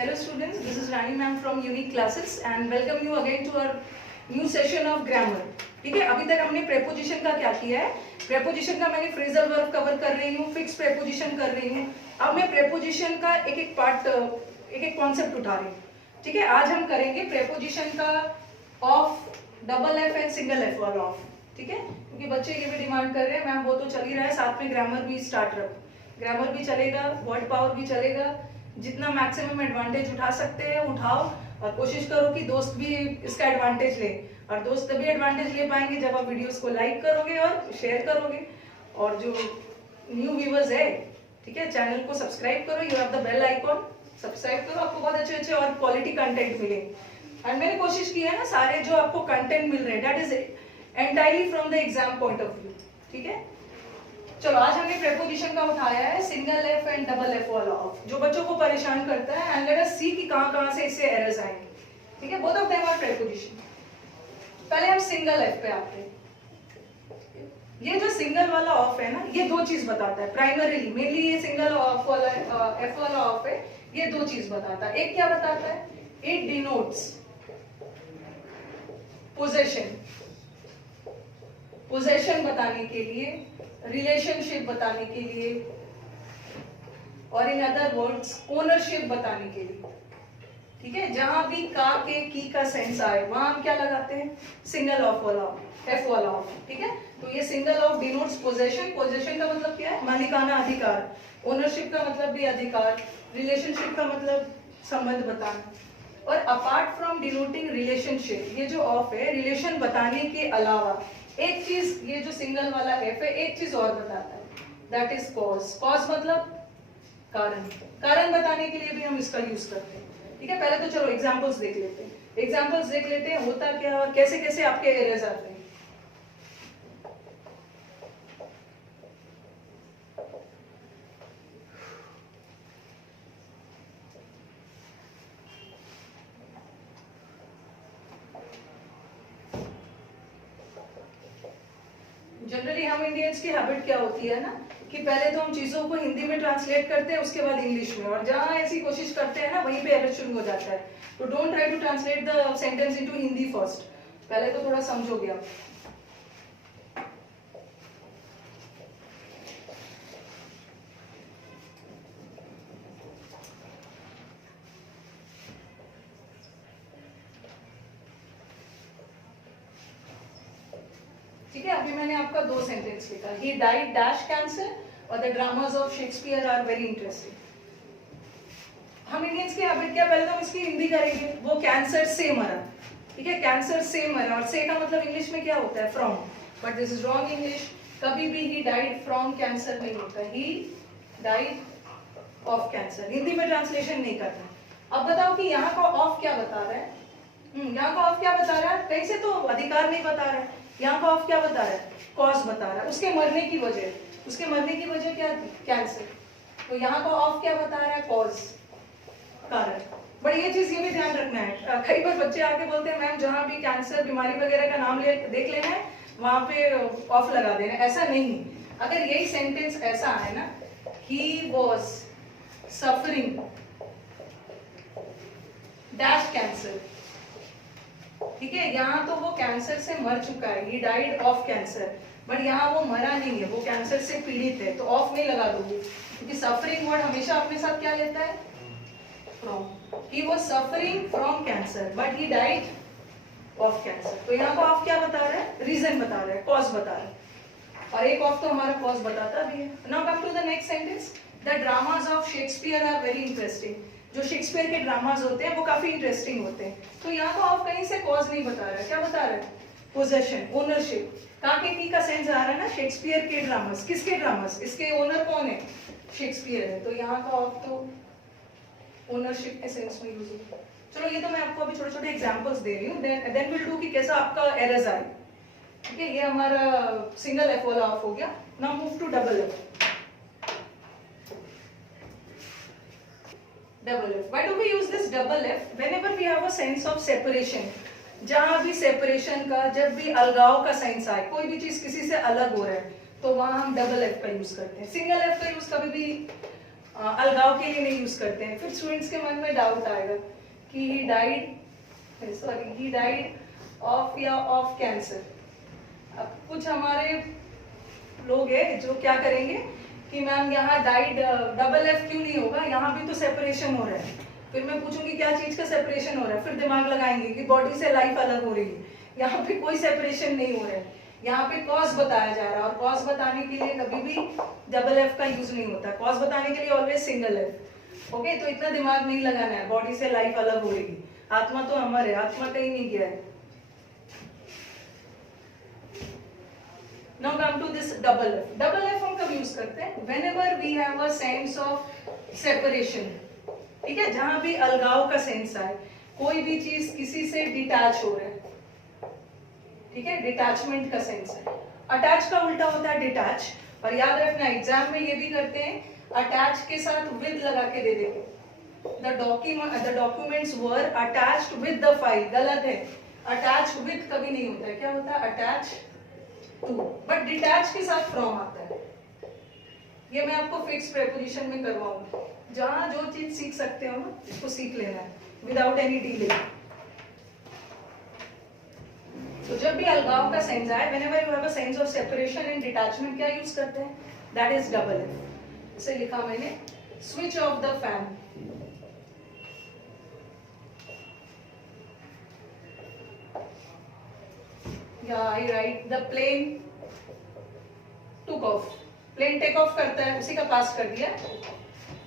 Hello students, this is Rani ma'am from Unique Classes and welcome you again to our new session of grammar. ठीक है, अभी तक हमने preposition का क्या किया है? preposition का मैंने phrasal verb cover कर रही हूँ, fixed preposition कर रही हूँ. अब मैं preposition का एक-एक part, एक-एक concept उठा रही हूँ. ठीक है, आज हम करेंगे preposition का of, double F and single F वाला of. ठीक है, क्योंकि बच्चे ये भी डिमांड कर रहे हैं मैम वो तो चल ही रहा है, साथ में ग्रामर भी स्टार्ट रखो. ग्रामर भी चलेगा, वर्ड पावर भी चलेगा, जितना मैक्सिमम एडवांटेज उठा सकते हैं उठाओ और कोशिश करो कि दोस्त भी इसका एडवांटेज ले. और दोस्त तभी एडवांटेज ले पाएंगे जब आप वीडियोस को लाइक करोगे और शेयर करोगे. और जो न्यू व्यूअर्स है, ठीक है, चैनल को सब्सक्राइब करो, you have the bell icon, subscribe करो, आपको बहुत अच्छे अच्छे और क्वालिटी कंटेंट मिले. और मैंने कोशिश की है ना, सारे जो आपको कंटेंट मिल रहे हैं that is entirely from the exam point of view. ठीक है, चलो आज हमने प्रेपोजिशन का उठाया है single F and double F वाला ऑफ, जो बच्चों को परेशान करता है. एंड लेट अस सी कि कहां-कहां से इससे एरर्स आएंगे. ठीक है, both of them are preposition. पहले हम सिंगल एफ पे आते हैं. ये जो सिंगल वाला ऑफ है ना, ये दो चीज बताता है प्राइमरीली. मेनली ये सिंगल ऑफ वाला एफ वाला ऑफ है, ये दो चीज बताता है. एक क्या बताता है? It denotes possession. पोजेशन बताने के लिए, रिलेशनशिप बताने के लिए, और इन अदर वर्ड्स ओनरशिप बताने के लिए. ठीक है, जहां भी का के की का सेंस आए वहां हम क्या लगाते हैं? सिंगल ऑफ वाला एफ वाला ऑफ. ठीक है, तो ये single of denotes possession. Possession का मतलब क्या है? मालिकाना अधिकार. ओनरशिप का मतलब भी अधिकार. रिलेशनशिप का मतलब संबंध बताना. और अपार्ट फ्रॉम डिनोटिंग रिलेशनशिप, ये जो ऑफ है रिलेशन बताने के अलावा एक चीज, ये जो सिंगल वाला एफ है एक चीज और बताता है, दैट इज कॉज. कॉज मतलब कारण. कारण बताने के लिए भी हम इसका यूज करते हैं. ठीक है, पहले तो चलो एग्जांपल्स देख लेते हैं. एग्जांपल्स देख लेते हैं होता क्या और कैसे कैसे आपके एरर्स आते हैं. जनरली हम इंडियंस की हैबिट क्या होती है ना, कि पहले तो हम चीजों को हिंदी में ट्रांसलेट करते हैं, उसके बाद इंग्लिश में, और जहां ऐसी कोशिश करते हैं ना वहीं पे एरर शुरू हो जाता है. तो don't try to translate the sentence into Hindi first. पहले तो थोड़ा समझोगे आप. ठीक है, अभी मैंने आपका दो सेंटेंस लिखा. ही डाइड डैश कैंसर और the dramas of Shakespeare are very interesting. हम इंडियंस की हैबिट क्या, पहले तो हम इसकी हिंदी करेंगे. वो कैंसर से मरा. ठीक है, कैंसर से मरा, और से का मतलब इंग्लिश में क्या होता है? From. But this is wrong English. कभी भी ही डाइड फ्रॉम कैंसर नहीं होता. He died of cancer. Hindi में ट्रांसलेशन नहीं करना. अब बताओ कि यहाँ का ऑफ क्या बता रहा है? यहाँ का ऑफ क्या बता रहा है? कहीं से तो अधिकार नहीं बता रहा है. यहाँ का ऑफ क्या बता रहा है? कॉज बता रहा है. उसके मरने की वजह. उसके मरने की वजह क्या थी? कैंसर. तो यहाँ का ऑफ क्या बता रहा है? कॉज, कारण. बट ये चीज ये भी ध्यान रखना है, कई बार बच्चे आके बोलते हैं मैम जहाँ भी कैंसर बीमारी वगैरह का नाम देख लेना है वहां पे ऑफ लगा देना. ऐसा नहीं. अगर यही सेंटेंस ऐसा है ना, he was suffering dash cancer. ठीक है, यहाँ तो वो कैंसर से मर चुका है, he died of cancer. But यहाँ वो मरा नहीं है, वो कैंसर से पीड़ित है, तो ऑफ नहीं लगा दोगे, क्योंकि सफरिंग वर्ड हमेशा अपने साथ क्या लेता है? From. He was suffering from cancer but he died of cancer. तो यहाँ को ऑफ क्या बता रहा है? रीजन बता रहा है, कॉज बता रहा है. और एक ऑफ तो हमारा कॉज बताता भी है. Now come to the next sentence. The dramas of Shakespeare are very interesting. जो शेक्सपियर के ड्रामास होते हैं वो काफी इंटरेस्टिंग होते हैं. तो यहाँ तो ऑफ कहीं से कॉज नहीं बता रहा है. क्या बता रहा है? Possession, ownership. का के की का सेंस आ रहा है ना, शेक्सपियर के ड्रामास. किसके ड्रामास? इसके ओनर कौन है? शेक्सपियर है. तो यहाँ का ऑफ तो ओनरशिप के सेंस में यूज होगा. चलो ये तो मैं आपको अभी छोटे छोटे एग्जांपल्स दे रही हूँ, देन विल डू कि कैसा आपका एरर्स आए. ठीक है, ये हमारा सिंगल एफ वाला ऑफ हो गया. Now move to double F. Double F. Why do we use this double F? Whenever we have a sense of separation. जहां भी सेपरेशन का, जब भी अलगाव का सेंस आए, कोई भी चीज किसी से अलग हो रहा है, तो वहां हम डबल एफ का यूज करते हैं. सिंगल एफ का यूज कभी भी अलगाव के लिए नहीं यूज करते हैं। फिर स्टूडेंट्स के मन में डाउट आएगा कि ही डाइड ऑफ या ऑफ कैंसर। अब कुछ हमारे लोग हैं जो क्या करेंगे कि मैम यहाँ डाइड डबल एफ क्यों नहीं होगा, यहाँ भी तो सेपरेशन हो रहा है। फिर मैं पूछूंगी क्या चीज का सेपरेशन हो रहा है, फिर दिमाग लगाएंगे कि बॉडी से लाइफ अलग हो रही है। यहाँ पे कोई सेपरेशन नहीं हो रहा है, यहाँ पे कॉज बताया जा रहा है, और कॉज बताने के लिए कभी भी डबल एफ का यूज नहीं होता। कॉज बताने के लिए ऑलवेज सिंगल एफ। ओके, तो इतना दिमाग नहीं लगाना है, बॉडी से लाइफ अलग हो रही है, आत्मा तो अमर है, आत्मा कहीं नहीं गया है। Now come to this double F. Double F हम कब यूज करते हैं? Whenever we have a sense of separation. ठीक है, जहां भी अलगाव का सेंस आए, कोई भी चीज किसी से डिटैच हो रहा है, ठीक है, डिटैचमेंट का सेंस है। अटैच का उल्टा होता है डिटैच, और याद रखना एग्जाम में ये भी करते हैं, अटैच के साथ विद लगा के दे देंगे। The documents were attached with the file, गलत है, अटैच विद कभी नहीं होता है, क्या होता है अटैच टू, बट डिटैच के साथ फ्रॉम आता है। ये मैं आपको फिक्स प्रेपोजिशन में करवाऊंगी, जहां जो चीज सीख सकते हो ना इसको सीख लेना है विदाउट एनी डिले। तो जब भी अलगाव का सेंस आए, whenever you have a sense of separation and detachment, क्या यूज करते हैं? That is double F. इसे लिखा मैंने, switch off the fan. I write the plane took off. Plane take off करता है, उसी का पास कर दिया।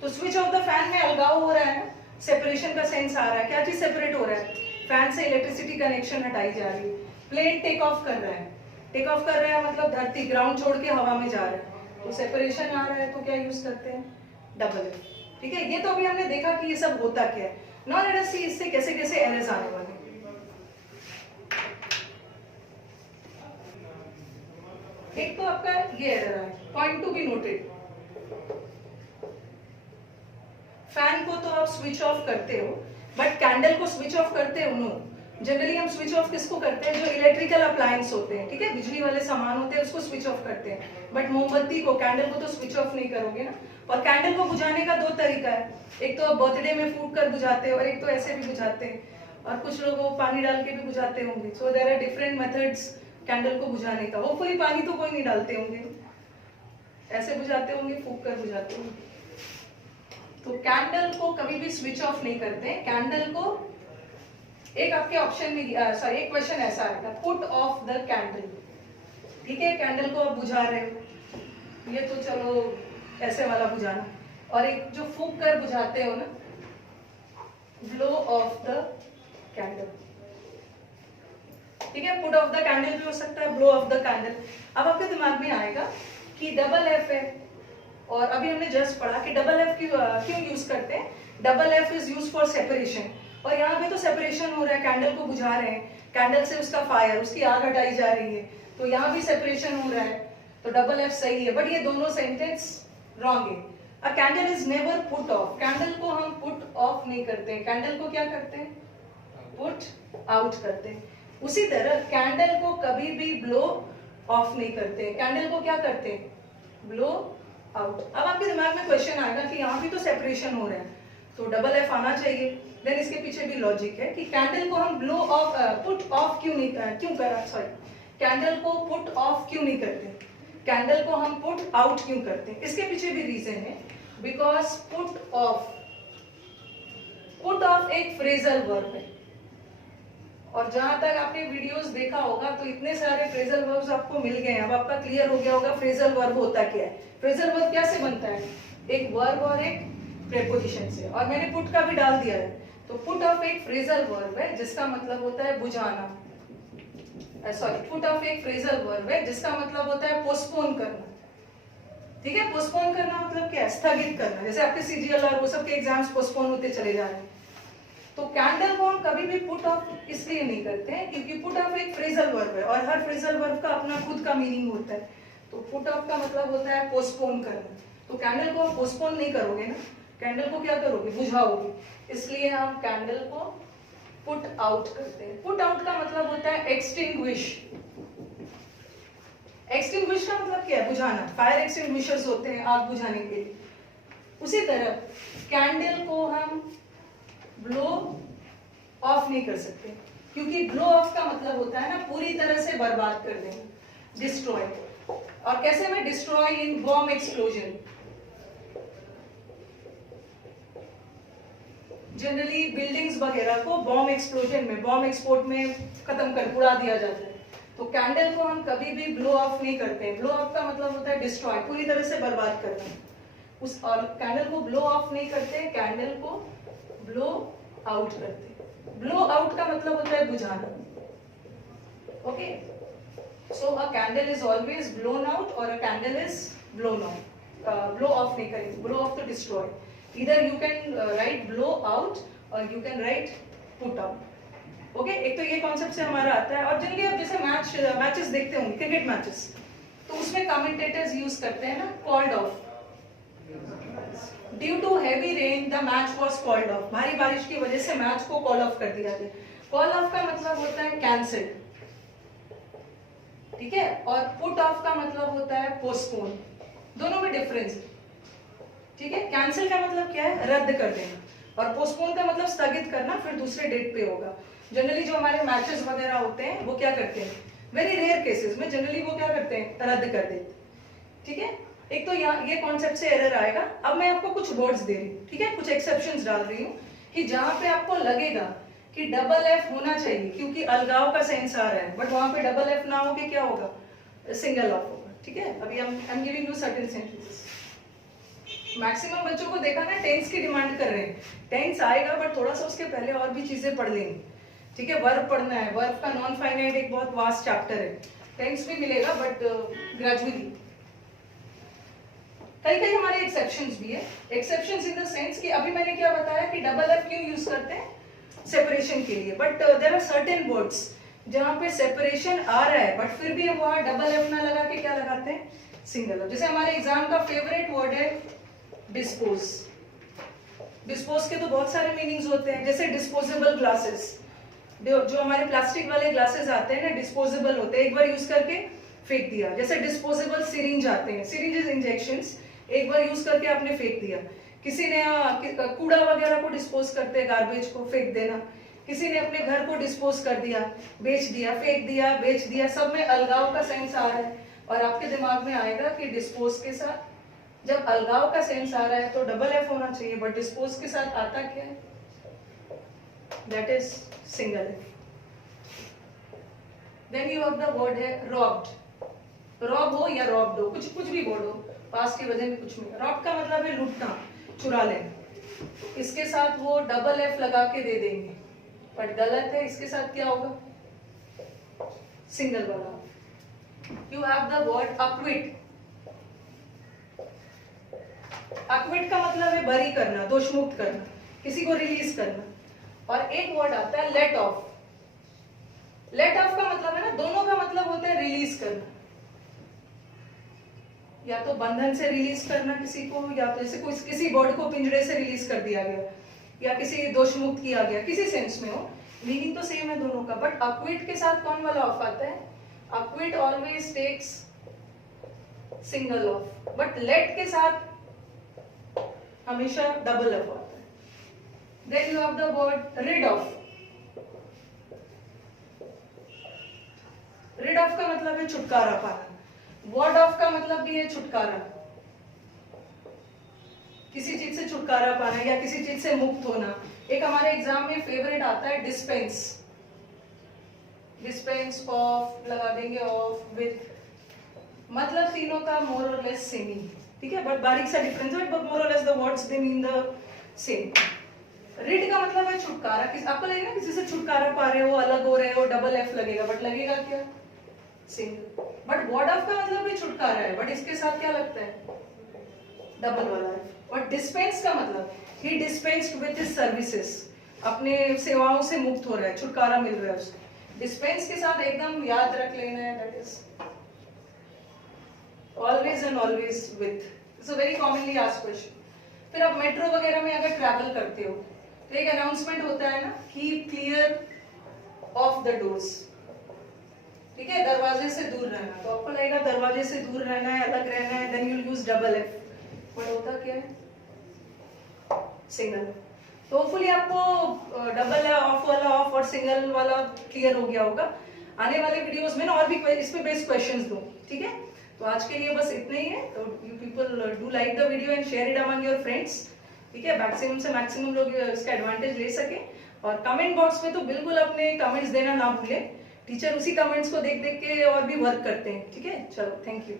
तो स्विच ऑफ द फैन में अलगाव हो रहा है ना, सेपरेशन का सेंस आ रहा है। क्या चीज सेपरेट हो रहा है? फैन से इलेक्ट्रिसिटी कनेक्शन हटाई जा रही है। प्लेन टेक ऑफ कर रहा है, टेक ऑफ कर रहा है मतलब धरती ग्राउंड छोड़ के हवा में जा रहा है, तो सेपरेशन आ रहा है, तो क्या यूज करते हैं? Double F. ठीक है, ये तो अभी हमने देखा कि ये सब होता क्या है। नाउ लेट अस सी इससे कैसे कैसे एरर्स आने वाले। एक तो आपका ये एरर है, point to be noted. Fan को तो आप स्विच ऑफ करते हो, बट कैंडल को स्विच ऑफ करते हो? नो। जनरली हम स्विच ऑफ किसको करते हैं? जो इलेक्ट्रिकल अप्लायंस होते हैं, ठीक है, बिजली वाले सामान होते हैं, उसको स्विच ऑफ करते हैं। बट मोमबत्ती को, कैंडल को तो स्विच ऑफ नहीं करोगे ना। और कैंडल को बुझाने का दो तरीका है, एक तो बर्थडे में फूंक कर बुझाते हैं, और एक तो ऐसे भी बुझाते हैं, और कुछ लोग वो पानी डाल के भी बुझाते होंगे। So there are different methods candle को बुझाने का। होपफुली पानी तो कोई नहीं डालते होंगे, ऐसे बुझाते होंगे, फूंक कर बुझाते होंगे। तो कैंडल को कभी भी स्विच ऑफ नहीं करते। कैंडल को एक आपके ऑप्शन में सॉरी एक क्वेश्चन ऐसा आएगा, पुट ऑफ द कैंडल। ठीक है, कैंडल को आप बुझा रहे हो, ये तो चलो ऐसे वाला बुझाना, और एक जो फूंक कर बुझाते हो ना, ब्लो ऑफ द कैंडल। ठीक है, पुट ऑफ द कैंडल भी हो सकता है, ब्लो ऑफ द कैंडल। अब आपके दिमाग में आएगा कि डबल एफ है, और अभी हमने जस्ट पढ़ा कि डबल एफ क्यों यूज करते हैं? Double F is use for separation, और यहाँ पे तो सेपरेशन हो रहा है, कैंडल को बुझा रहे हैं, कैंडल से उसका फायर, उसकी आग हटाई जा रही है, तो यहाँ भी सेपरेशन हो रहा है, तो डबल एफ सही है। बट ये दोनों सेंटेंस रॉन्ग है। अ candle is never put off, candle को हम पुट ऑफ नहीं करते हैं, कैंडल को क्या करते हैं? पुट आउट करते हैं। उसी तरह कैंडल को कभी भी ब्लो ऑफ नहीं करते, कैंडल को क्या करते हैं? Blow out. अब आपके दिमाग में क्वेश्चन आएगा कि यहाँ भी तो सेपरेशन हो रहा है, तो डबल एफ आना चाहिए। देन इसके पीछे भी लॉजिक है कि कैंडल को हम ब्लो ऑफ पुट ऑफ क्यों कैंडल को पुट ऑफ क्यों नहीं करते, कैंडल को हम पुट आउट क्यों करते हैं? इसके पीछे भी रीजन है, बिकॉज पुट ऑफ एक फ्रेजल वर्ब है, और जहां तक आपने वीडियोस देखा होगा तो इतने सारे फ्रेजल वर्ब्स आपको मिल गए हैं। अब आपका क्लियर हो गया होगा फ्रेजल वर्ब होता क्या है। फ्रेजल वर्ब कैसे बनता है? एक वर्ब और एक प्रेपोजिशन से, और मैंने पुट का भी डाल दिया है। तो पुट ऑफ एक फ्रेजल वर्ब है जिसका मतलब होता है बुझाना, सॉरी पुट ऑफ एक फ्रेजल वर्ब है जिसका मतलब होता है पोस्टपोन करना। ठीक है, पोस्टपोन करना मतलब क्या है? स्थगित करना। जैसे आपके सीजीएल और वो सब के एग्जाम्स पोस्टपोन होते चले जा रहे हैं, तो कैंडल को हम कभी भी पुट ऑफ इसलिए नहीं करते हैं क्योंकि पुट ऑफ एक फ्रेजल वर्ब है, और हर फ्रेजल वर्ब का अपना खुद का मीनिंग होता है। तो पुट ऑफ का मतलब होता है पोस्टपोन करना, तो कैंडल को आप पोस्टपोन नहीं करोगे ना, कैंडल को क्या करोगे? बुझाओगे। इसलिए हम कैंडल को पुट आउट करते हैं। पुट आउट का मतलब होता है एक्सटिंग्विश। एक्सटिंग्विश का मतलब क्या है? बुझाना। फायर एक्सटिंग्विशर्स होते हैं आग बुझाने के लिए, उसी तरह कैंडल को हम ब्लो ऑफ नहीं कर सकते, क्योंकि ब्लो ऑफ का मतलब होता है ना पूरी तरह से बर्बाद कर देना, डिस्ट्रॉय। और कैसे में destroy in bomb explosion. Generally buildings वगैरह को बॉम्ब एक्सप्लोजन में, बॉम्ब एक्सपोर्ट में खत्म कर उड़ा दिया जाता है। तो कैंडल को हम कभी भी ब्लो ऑफ नहीं करते। ब्लो ऑफ का मतलब होता है डिस्ट्रॉय, पूरी तरह से बर्बाद करना। उस और कैंडल को ब्लो ऑफ नहीं करते, कैंडल को ब्लो आउट करते। ब्लो आउट का मतलब होता है बुझाना। Okay, so a candle is always blown out और a candle is blown out. Blow off नहीं करेंगे, ब्लो ऑफ तो डिस्ट्रॉय। इधर you can write blow out और you can write put out. Okay, एक तो ये कॉन्सेप्ट से हमारा आता है। और जनरली आप जैसे मैचेस देखते होंगे, क्रिकेट मैचेस, तो उसमें कमेंटेटर्स यूज करते हैं ना called off. Due to heavy rain the match was called off. भारी बारिश की वजह से मैच को कॉल ऑफ कर दिया गया। कॉल ऑफ का मतलब होता है कैंसिल, ठीक है। और पुट ऑफ का मतलब होता है पोस्टपोन। दोनों में डिफरेंस है, ठीक है। कैंसिल का मतलब क्या है, रद्द कर देना, और पोस्टपोन का मतलब स्थगित करना, फिर दूसरे डेट पे होगा। जनरली जो हमारे मैचेस वगैरह होते हैं वो क्या करते हैं, वेरी रेयर केसेस में जनरली वो क्या करते हैं, रद्द कर देते, ठीक है। एक तो यहाँ ये कॉन्सेप्ट से एरर आएगा। अब मैं आपको कुछ वर्ड्स दे रही हूँ, ठीक है, कुछ एक्सेप्शंस डाल रही हूँ कि जहां पे आपको लगेगा कि डबल एफ होना चाहिए क्योंकि अलगाव का सेंस आ रहा है, बट वहां पे डबल एफ ना हो के क्या होगा, सिंगल ऑफ होगा, ठीक है। अभी I am giving you certain sentences. Maximum बच्चों को देखा ना टेंस की डिमांड कर रहे हैं, टेंस आएगा बट थोड़ा सा उसके पहले और भी चीजें पढ़ लेंगे, ठीक है। वर्ब पढ़ना है, वर्ब का नॉन फाइनाइट एक बहुत वास्ट चैप्टर है। टेंस भी मिलेगा बट ग्रेजुअली। कई कई हमारे एक्सेप्शंस भी है। एक्सेप्शंस इन द सेंस कि अभी मैंने क्या बताया कि डबल एफ क्यों यूज करते हैं, सेपरेशन के लिए। But there are certain words जहां पे सेपरेशन आ रहा है बट फिर भी वहां डबल एफ ना लगा के क्या लगाते हैं, सिंगल एफ। जैसे हमारे एग्जाम का फेवरेट वर्ड है डिस्पोज। डिस्पोज के तो बहुत सारे मीनिंग्स होते हैं, जैसे डिस्पोजेबल ग्लासेस। जो हमारे प्लास्टिक वाले ग्लासेस आते हैं ना, डिस्पोजेबल होते हैं, एक बार यूज करके फेंक दिया। जैसे डिस्पोजेबल सिरिंज आते हैं, सिरिंजेस इंजेक्शंस, एक बार यूज करके आपने फेंक दिया। किसी ने कूड़ा वगैरह को डिस्पोज करते हैं, गार्बेज को फेंक देना। किसी ने अपने घर को डिस्पोज कर दिया, बेच दिया, फेंक दिया, बेच दिया, सब में अलगाव का सेंस आ रहा है। और आपके दिमाग में आएगा कि डिस्पोज के साथ जब अलगाव का सेंस आ रहा है तो डबल एफ होना चाहिए, बट डिस्पोज के साथ आता क्या है, that is single F. Then you have the word है रॉब्ड। रॉब हो या रॉब्ड हो, कुछ भी वर्ड हो, पास की वजह में कुछ नहीं। रॉब का मतलब है लूटना, चुरा लेना। इसके साथ वो डबल एफ लगा के दे देंगे, बट गलत है। इसके साथ क्या होगा, सिंगल वाला। You have the word acquit. Acquit का मतलब है बरी करना, दोषमुक्त करना, किसी को रिलीज करना। और एक वर्ड आता है लेट ऑफ। लेट ऑफ का मतलब है ना, दोनों का मतलब होता है रिलीज करना, या तो बंधन से रिलीज करना किसी को, या तो जैसे कोई किसी बर्ड को पिंजरे से रिलीज कर दिया गया, या किसी दोषमुक्त किया गया, किसी सेंस में हो, मीनिंग तो सेम है दोनों का। बट अक्विट के साथ कौन वाला ऑफ आता है, acquit always takes single of, but let के साथ हमेशा डबल ऑफ आता है। Then you have the word rid of. Rid of का मतलब है छुटकारा पाना। वर्ड ऑफ का मतलब भी है छुटकारा, किसी चीज से छुटकारा पाना या किसी चीज से मुक्त होना। एक हमारे एग्जाम में फेवरेट आता है डिस्पेंस। डिस्पेंस ऑफ लगा देंगे, ऑफ विद, मतलब तीनों का मोर और लेस सेम ही, ठीक है, बट बारीक सा डिफरेंस है, बट मोर और less the words they mean the same. Rid का मतलब है छुटकारा। आपको लगेगा किसी से छुटकारा पा रहे हो, अलग हो रहे हो, डबल एफ लगेगा, बट लगेगा क्या, सिंगल। बट वर्ड ऑफ का मतलब भी छुटकारा है, बट इसके साथ क्या लगता है, डबल वाला है। और डिस्पेंस का मतलब ही डिस्पेंस्ड विद हिज सर्विसेज, अपने सेवाओं से मुक्त हो रहा है, छुटकारा मिल रहा है उसको। डिस्पेंस के साथ एकदम याद रख लेना है, that is always and always with. It's a very commonly asked question. फिर आप मेट्रो वगैरह में अगर ट्रैवल करते हो तो एक अनाउंसमेंट होता है ना, keep clear of the doors, ठीक है, दरवाजे से दूर रहना। तो आपको लगेगा दरवाजे से दूर रहना है, अलग रहना है, then you use double F, but होता क्या है, सिंगल। तो होपफुली आपको डबल ऑफ वाला ऑफ और सिंगल वाला क्लियर हो गया होगा। आने वाले वीडियोस में ना और भी इस पे बेस्ड क्वेश्चंस दूं, ठीक है। तो आज के लिए बस इतना ही है। तो you people do like the video and share it among your friends, ठीक है। मैक्सिमम से मैक्सिमम लोग इसका एडवांटेज ले सके। और कमेंट बॉक्स में तो बिल्कुल अपने कमेंट्स देना ना भूलें। टीचर उसी कमेंट्स को देख देख के और भी वर्क करते हैं, ठीक है। चलो, थैंक यू।